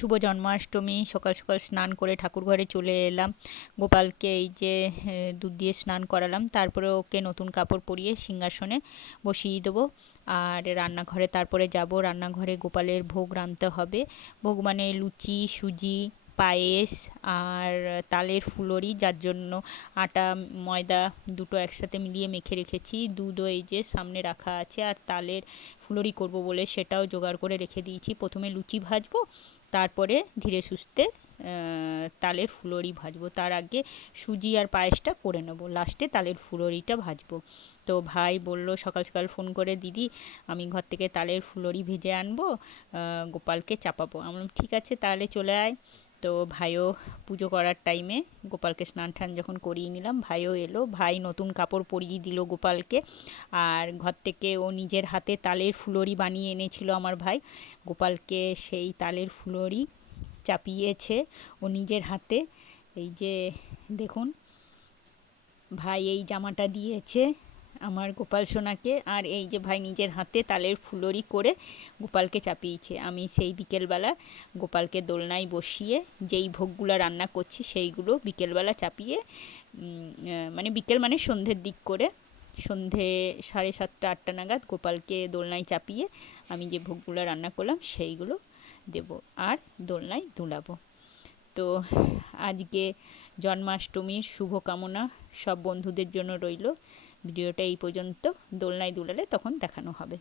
শুভ জন্মাষ্টমী। সকাল সকাল স্নান করে ঠাকুর ঘরে চলে এলাম। গোপালকে এই যে দুধ দিয়ে স্নান করালাম, তারপরে ওকে নতুন কাপড় পরিয়ে সিংহাসনে বসিয়ে দেবো। আর রান্নাঘরে তারপরে যাব, রান্নাঘরে গোপালের ভোগ রাঁধতে হবে। ভোগ মানে লুচি, সুজি, পায়েস আর তালের ফুলুরি, যার জন্য আটা ময়দা দুটো একসাথে মিলিয়ে মেখে রেখেছি। দুধও এই যে সামনে রাখা আছে, আর তালের ফুলুরি করব বলে সেটাও জোগাড় করে রেখে দিয়েছি। প্রথমে লুচি ভাজবো, তারপরে ধীরে সুস্থে তালের ফুলুরি ভাজবো। তার আগে সুজি আর পায়েসটা করে নেবো, লাস্টে তালের ফুলুরিটা ভাজবো। তো ভাই বলল সকাল সকাল ফোন করে, দিদি আমি ঘর থেকে তালের ফুলুরি ভেজে আনবো, গোপালকে চাপাবো। আমি বললাম ঠিক আছে, তাহলে চলে আয়। তো ভাইও পুজো করার টাইমে গোপালকে স্নান টান যখন করিয়ে নিলাম, ভাইও এলো। ভাই নতুন কাপড় পরিয়ে দিল গোপালকে। আর ঘর থেকে ও নিজের হাতে তালের ফুলুরি বানিয়ে এনেছিল আমার ভাই। গোপালকে সেই তালের ফুলুরি চাপিয়েছে ও নিজের হাতে। এই যে দেখুন, ভাই এই জামাটা দিয়েছে আমার গোপাল সোনাকে, আর এই যে ভাই নিজের হাতে তালের ফুলুরি করে গোপালকে চাপিয়েছে। আমি সেই বিকেলবেলা গোপালকে দোলনায় বসিয়ে যেই ভোগগুলো রান্না করছি সেইগুলো বিকেলবেলা চাপিয়ে, মানে বিকেল মানে সন্ধ্যের দিক করে, সন্ধে 7:30 8টা নাগাদ গোপালকে দোলনায় চাপিয়ে আমি যে ভোগগুলো রান্না করলাম সেইগুলো দেবো আর দোলনায় দুলাবো। তো আজকে জন্মাষ্টমীর শুভকামনা সব বন্ধুদের জন্য রইল। ভিডিওটা এই পর্যন্ত, দোলনায় দুলালে তখন দেখানো হবে।